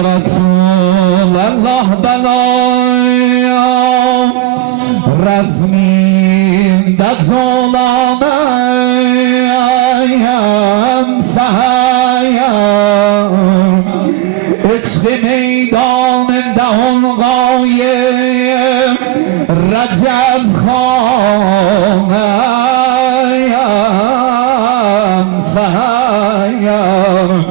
رسول الله بلایا رزمین در ظلامم سهیم عشق میدان دهان قایم رجز خانم سهیم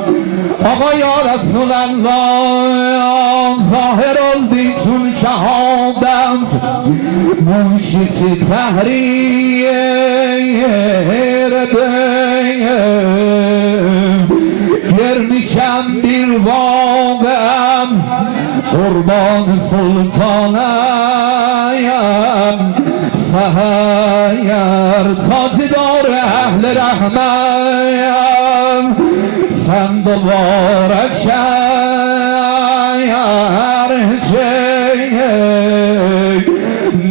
آقا یا رسول الله ظاهر الدین چون شهادت منشی تحریر بیم گرمیشم دیر واقعم قربان سلطانم سهیر تاجدار اهل رحمم سند دوباره شهر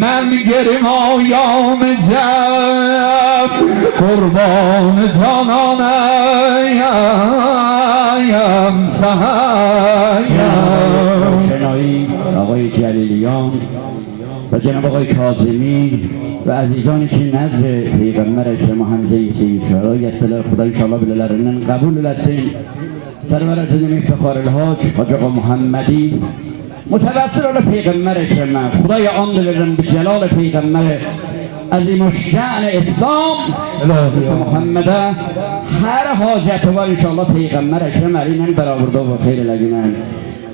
من گرم آیام جب قربان جانانم سهیم شنایی آقای جلیلیان و جناب آقای کاظمی و عزیزانی که نظر پیغمبر اکرم حمزه سید شهدای اطلاع خدا انشاءالله بلالرنن قبول لسین سرور عزیزم افتخار الحاج حاج آقا محمدی متوسل علی پیغمبر اکرم خدای آن دلرن به جلال پیغمبر عظیم الشأن اسلام محمد هر حاجت و انشاءالله پیغمبر اکرم علینن برآورده و خیر لگینن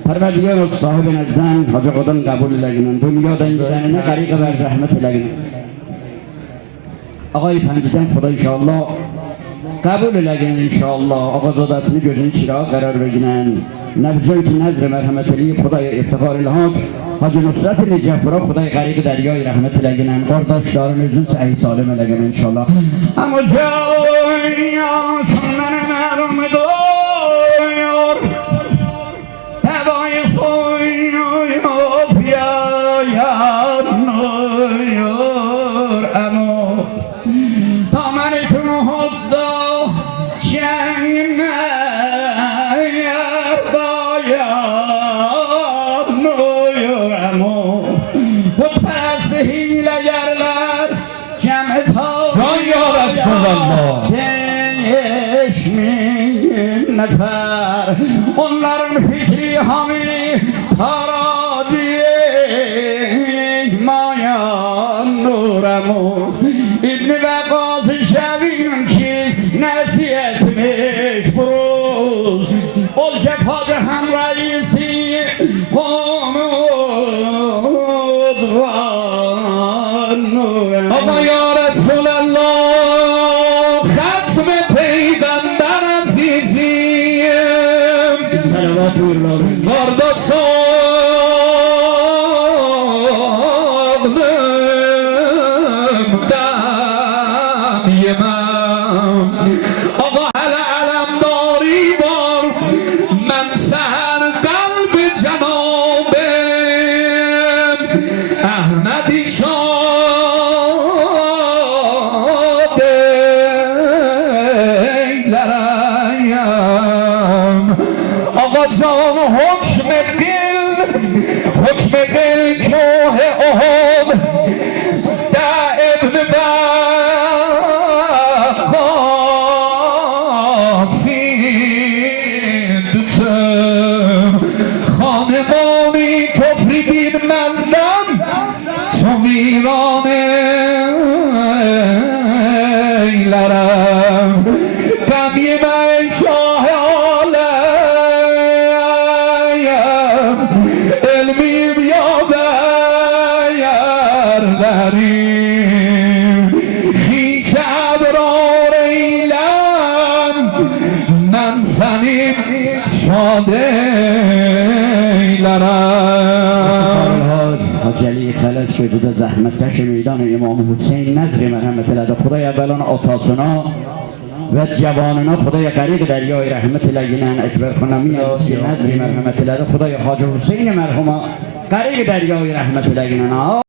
پروردگار صاحب نزدن حاج قدم قبول لگینن دنیا دنگیدن نه غریق بر رحمت لگینن آقای پنجدن خدا انشاءالله قبول لگینن انشاءالله آقا زادسنی جوزن چراغ قرار بگینن نبجایی که نظر مرحمت علی خدای افتخار الحاج حاج نصرت نجفرا خدای غریق دریای رحمت لگینن قرداش دارن ازن صحیح سالم لگینن انشاءالله اما جایی آشنن مرم دار هوای سوی بیاید نور اما تا من که محبا جنگ نگرداید نور اما و پس حیله گرلر جمع تا یا رسول الله دشمین نفر onların fikri hami taradiye mayan nuremu İbn-i Veqqas şevim ki nesiyetmiş buruz ol cephade hem reisi konud var nuremu آقا یا رسول الله ختم پیغمبر عزیزیم صلوات الله واردا ساغلم دمیمم آقا هل علم داری بار من سهر قلب جنابم احمدی شاد ایلرم آقا جان حکم قل کوه احد در ابن وقاسی دوتم خانمانی کفری بین مندم چو ویران ایلرم غمی من شاه عالم علمیم یادر داریم خیش ابرار ایلم من زنیم شاد ایلرم حاج علی خلج شدید زحمتکش میدان امام حسین نظر مرحمت لده خدای اولان آتاسونا و جواننا خدای غریق دریای رحمت لگینن اکبر خانمی نظر مرحمت لده خدای حاج حسین مرحوم غریق دریای رحمت لگینن